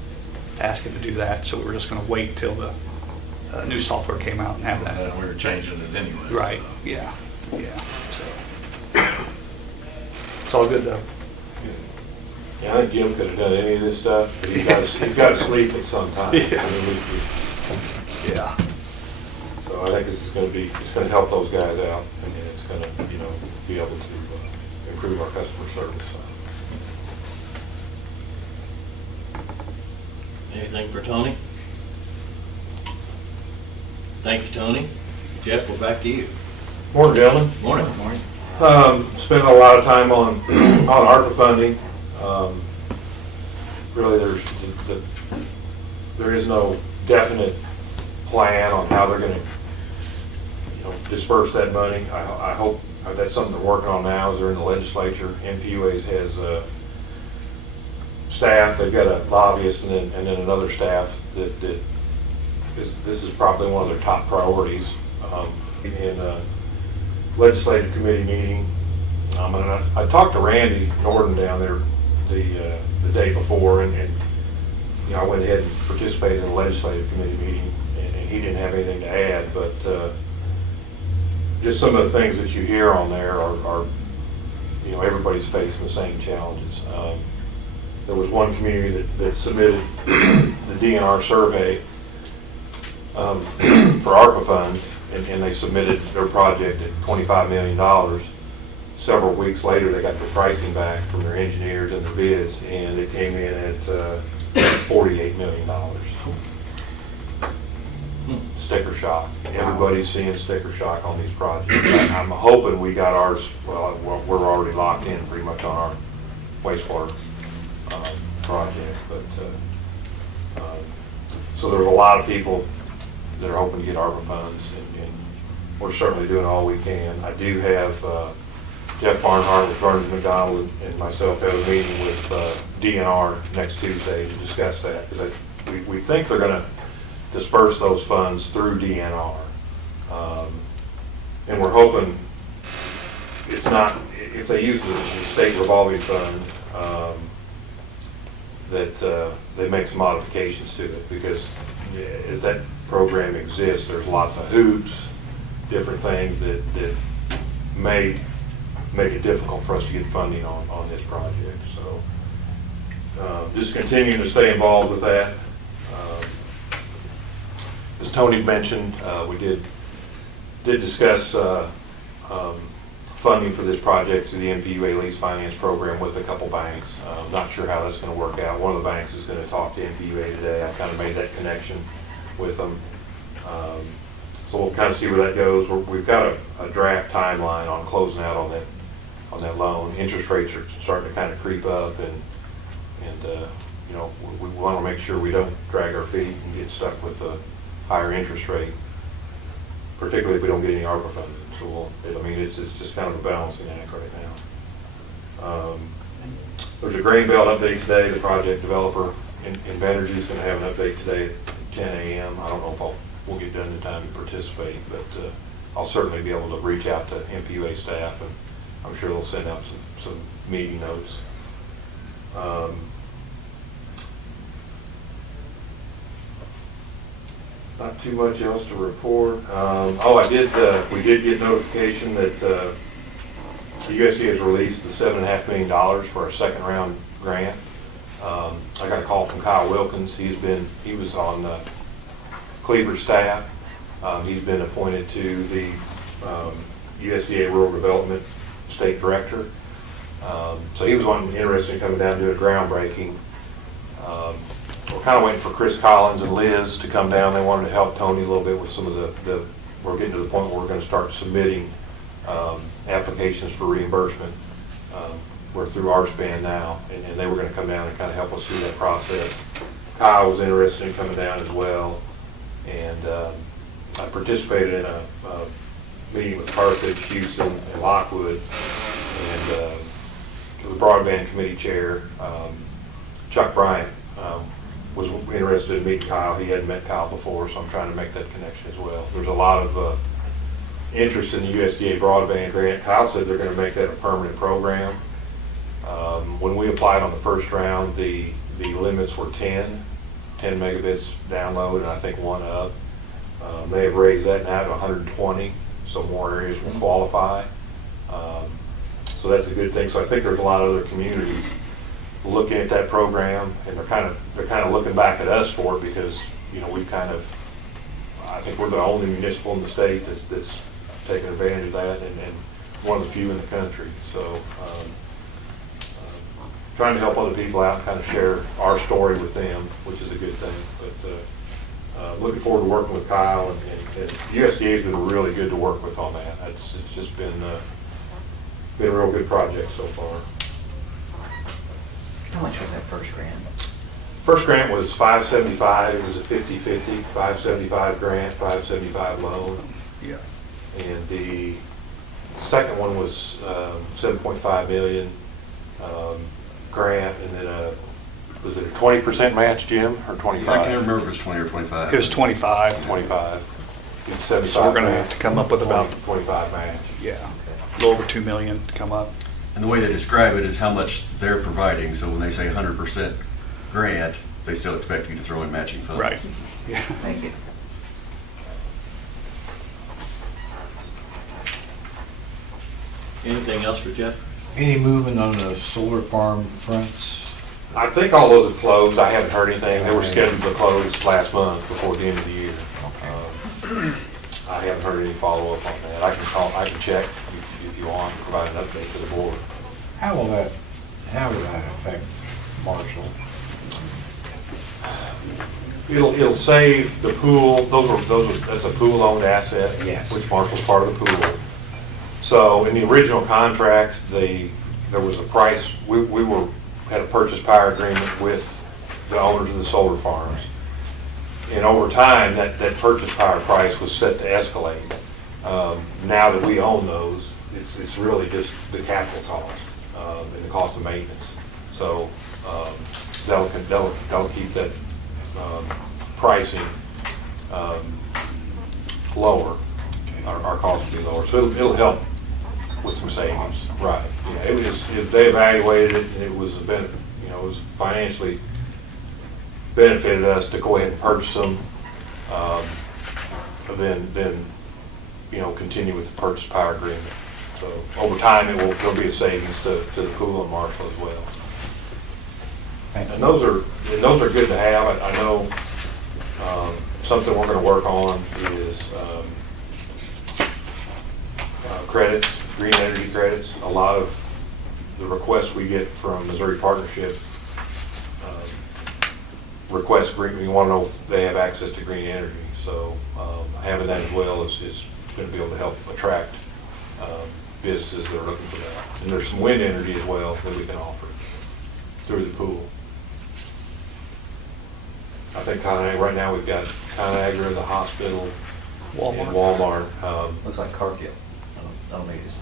ask him to do that, so we were just going to wait till the new software came out and have that. And we were changing it anyway. Right, so. yeah, so. It's all good though. Yeah, I think Jim could have done any of this stuff, but he's got to sleep at some time. Yeah. I mean, Yeah. So I think this is going to help those guys out, and it's going to, be able to improve our customer service. Anything for Tony? Thank you, Tony. Jeff, we're back to you. Morning, gentlemen. Morning. Morning. Spent a lot of time on ARPA funding. Really, there is no definite plan on how they're going to, disperse that money. I hope that's something they're working on now as they're in the legislature. MPUA's has staff. They've got a lobbyist and then another staff that this is probably one of their top priorities. In a legislative committee meeting, and I talked to Randy Norton down there the day before, and I went ahead and participated in the legislative committee meeting, and he didn't have anything to add, but just some of the things that you hear on there are everybody's facing the same challenges. There was one community that submitted the DNR survey for ARPA funds, and they submitted their project at $25 million. Several weeks later, they got their pricing back from their engineers and their bids, and it came in at $48 million. Sticker shock. Everybody's seeing sticker shock on these projects. I'm hoping we got ours, well, we're already locked in pretty much on our wastewater project. But so there's a lot of people that are hoping to get ARPA funds, and we're certainly doing all we can. I do have Jeff Barnhart with Burns McDonald and myself have a meeting with DNR next Tuesday to discuss that, because we think they're going to disperse those funds through DNR. And we're hoping it's not, if they use the state revolving fund, that they make some modifications to it, because as that program exists, there's lots of hoops, different things that may make it difficult for us to get funding on this project. So just continuing to stay involved with that. As Tony mentioned, we did discuss funding for this project through the MPUA lease finance program with a couple banks. Not sure how that's going to work out. One of the banks is going to talk to MPUA today. I kind of made that connection with them. So we'll kind of see where that goes. We've got a draft timeline on closing out on that loan. Interest rates are starting to kind of creep up, and you know, we want to make sure we don't drag our feet and get stuck with a higher interest rate, particularly if we don't get any ARPA funding. So I mean, it's just kind of a balancing act right now. There's a grain belt update today. The project developer in Venergy is going to have an update today at 10 a.m. I don't know if we'll get done in time to participate, but I'll certainly be able to reach out to MPUA staff, and I'm sure they'll send out some meeting notes. Not too much else to report. We did get notification that the USDA has released the $7.5 million for our second round grant. I got a call from Kyle Wilkins. He was on Cleaver's staff. He's been appointed to the USDA Rural Development State Director. So he was interested in coming down and do a groundbreaking. We're kind of waiting for Chris Collins and Liz to come down. They wanted to help Tony a little bit with some of we're getting to the point where we're going to start submitting applications for reimbursement. We're through our span now, and they were going to come down and kind of help us through that process. Kyle was interested in coming down as well, and I participated in a meeting with Carthage, Houston, and Lockwood, and the broadband committee chair, Chuck Bryant, was interested in meeting Kyle. He hadn't met Kyle before, so I'm trying to make that connection as well. There's a lot of interest in the USDA broadband grant. Kyle said they're going to make that a permanent program. When we applied on the first round, the limits were 10 megabits download, and I think 1 up. They have raised that now to 120, so more areas will qualify. So that's a good thing. So I think there's a lot of other communities looking at that program, and they're kind of looking back at us for it, because I think we're the only municipal in the state that's taking advantage of that, and one of the few in the country. So trying to help other people out, kind of share our story with them, which is a good thing. But looking forward to working with Kyle, and USDA has been really good to work with on that. It's just been a real good project so far. How much was that first grant? First grant was $575. It was a 50-50, $575 grant, $575 loan. Yeah. And the second one was $7.5 million grant, and then was it a 20% match, Jim, or 25? I can't remember if it was 20 or 25. It was 25. 25. It's 75 So we're going to grant, have to come up with about 25 match. Yeah, a little over $2 million to come up. And the way they describe it is how much they're providing. So when they say 100% grant, they still expect you to throw in matching funds. Right. Yeah. Thank you. Anything else for Jeff? Any movement on the solar farm fronts? I think all those have closed. I haven't heard anything. They were scheduled to close last month before the end of the year. I haven't heard any follow-up on that. I can check if you want to provide an update to the board. How will that affect Marshall? It'll save the pool. That's a pool-owned asset. Yes. Which Marshall's part of the pool. So in the original contract, there was a price. We had a purchase power agreement with the owners of the solar farms. And over time, that purchase power price was set to escalate. Now that we own those, it's really just the capital cost and the cost of maintenance. So that'll keep that pricing lower. Our costs will be lower. So it'll help with some savings. Right. Yeah, they evaluated it, and it was a benefit. It was financially benefited us to go ahead and purchase them, then continue with the purchase power agreement. So over time, there'll be a savings to the pool and Marshall as well. And those are good to have. I know something we're going to work on is credits, green energy credits. A lot of the requests we get from Missouri Partnership request green. We want to know if they have access to green energy. So having that as well is going to be able to help attract businesses that are looking for that. And there's some wind energy as well that we can offer through the pool. I think right now we've got ConAgra, the hospital, and Walmart. Looks like Cargill. I don't think it's,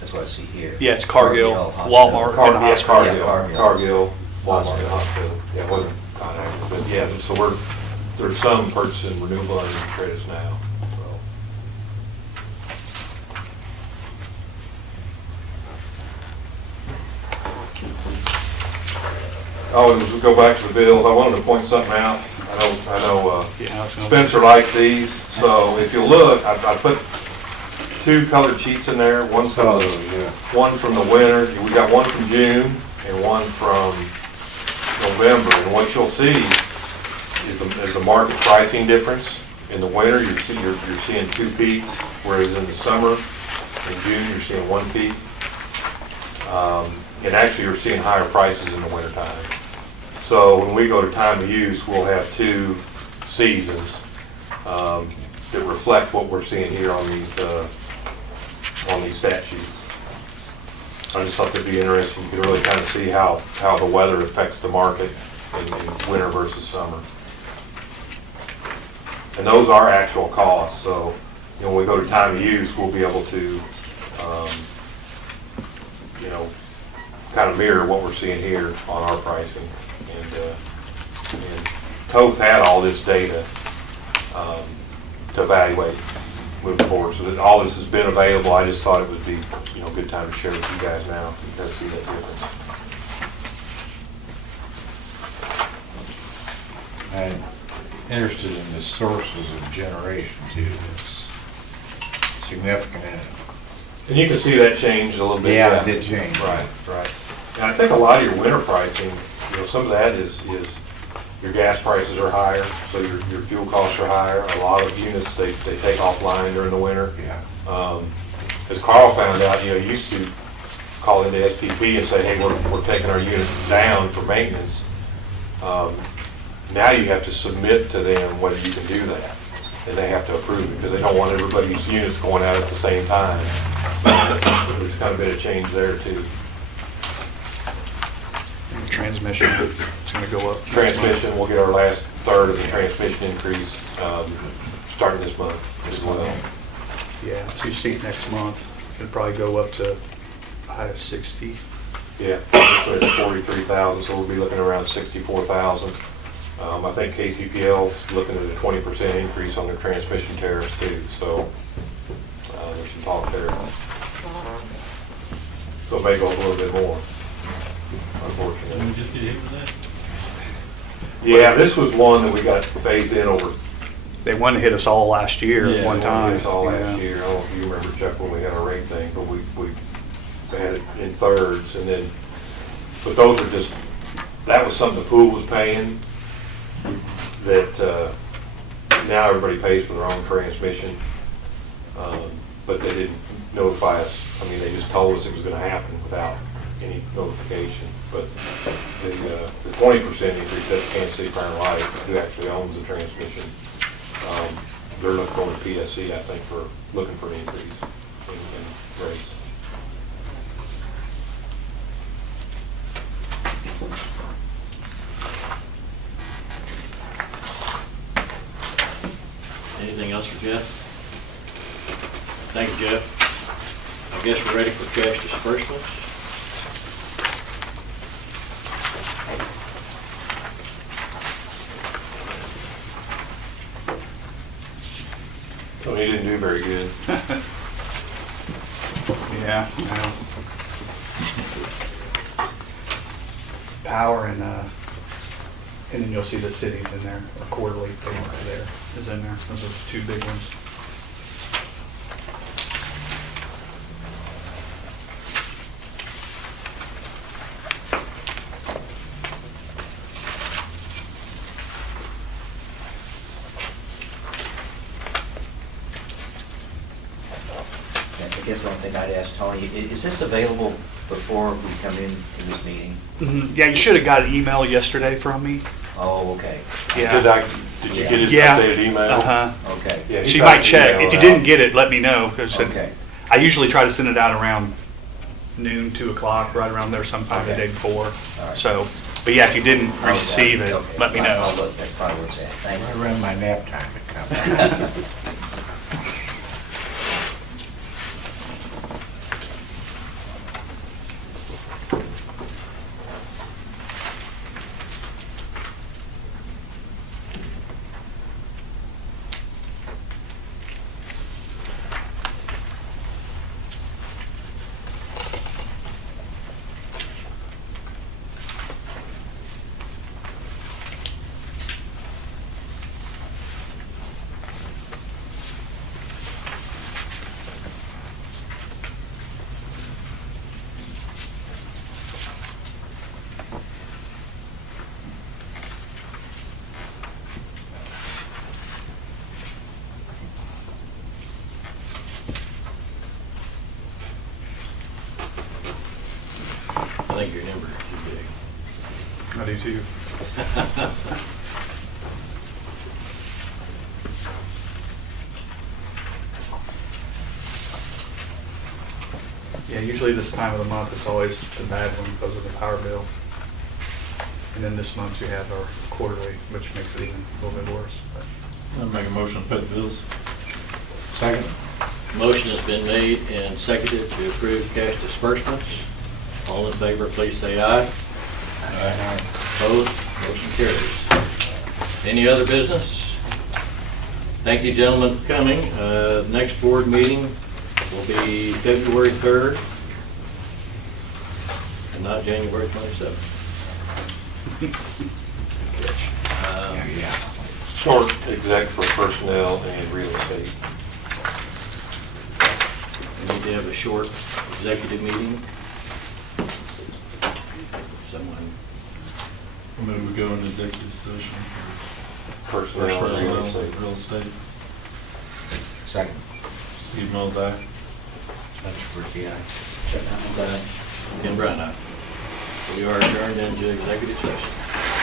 that's what I see here. Yeah, it's Cargill, Hospital. Walmart, and the Yes, hospital. Cargill, Walmart, and hospital. Yeah, it wasn't ConAgra, but yeah, so there's some purchasing renewable energy credits now. So. Oh, and to go back to the bills, I wanted to point something out. I know Spencer likes these, so if you look, I put two colored sheets in there, one from the winter, we got one from June and one from November, and what you'll see is the market pricing difference. In the winter, you're seeing 2 peaks, whereas in the summer, in June, you're seeing 1 peak. And actually, you're seeing higher prices in the wintertime. So when we go to time of use, we'll have 2 seasons that reflect what we're seeing here on these stat sheets. I just thought that'd be interesting. You could really kind of see how the weather affects the market in winter versus summer. And those are actual costs. So when we go to time of use, we'll be able to kind of mirror what we're seeing here on our pricing. And Toth had all this data to evaluate moving forward. So that all this has been available. I just thought it would be a good time to share with you guys now. You guys see that difference. I'm interested in the sources of generation too. It's significant. And you can see that changed a little bit. Yeah, it did change. Right. And I think a lot of your winter pricing, some of that is your gas prices are higher, so your fuel costs are higher. A lot of units, they take offline during the winter. Yeah. As Carl found out, he used to call into SPP and say, hey, we're taking our units down for maintenance. Now you have to submit to them whether you can do that. And they have to approve it because they don't want everybody's units going out at the same time. There's kind of been a change there too. Transmission, it's going to go up. Transmission, we'll get our last third of the transmission increase starting this month as well. Yeah, so you see it next month. It'll probably go up to high of 60. Yeah, it's 43,000, so we'll be looking around 64,000. I think KCPL's looking at a 20% increase on their transmission tariffs too, so there's some talk there. So it may go up a little bit more, unfortunately. Did we just get hit with that? Yeah, this was one that we got phased in over. They wanted to hit us all last year at one time. Hit us all last year. I don't know if you remember, Chuck, when we had our rate thing, but we had it in thirds, and then, but those are just, that was something the pool was paying, that now everybody pays for their own transmission, but they didn't notify us. I mean, they just told us it was going to happen without any notification. But the 20% increase, that's Kansas City Fire and Light, who actually owns the transmission. They're looking going to PSC, I think, for looking for an increase in rates. Anything else for Jeff? Thank you, Jeff. I guess we're ready for cash disbursements. So he didn't do very good. Yeah. Power and then you'll see the cities in there, a quarterly payment there is in there. Those are the two big ones. I guess the only thing I'd ask Tony, is this available before we come in to this meeting? Yeah, you should have got an email yesterday from me. Oh, okay. Yeah. Did you get his Yeah. updated email? Uh-huh. Okay. Yeah, he She got might the check. email If you out. didn't get it, let me know, because Okay. I usually try to send it out around noon, 2 o'clock, right around there sometime the Okay. day before. All right. So, but yeah, if you didn't Okay. receive it, Okay. let me I'll know. look. That's probably where it's at. Thank you. Right around my nap time it comes. I think your number is too big. I do too. Yeah, usually this time of the month is always the bad one because of the power bill. And then this month you have our quarterly, which makes it even a little bit worse. But I'll make a motion to pay the bills. Second? Motion has been made and seconded to approve cash disbursements. All in favor, please say aye. Opposed, motion carries. Any other business? Thank you, gentlemen, for coming. Next board meeting will be February 3rd and not January 27th. Short exec for personnel and real estate. We need to have a short executive meeting. Someone, Move we go into executive session for Personnel and real estate. real estate. Second. Steve Mills, aye. That's for the Ken Brown, aye. We are adjourned into executive session.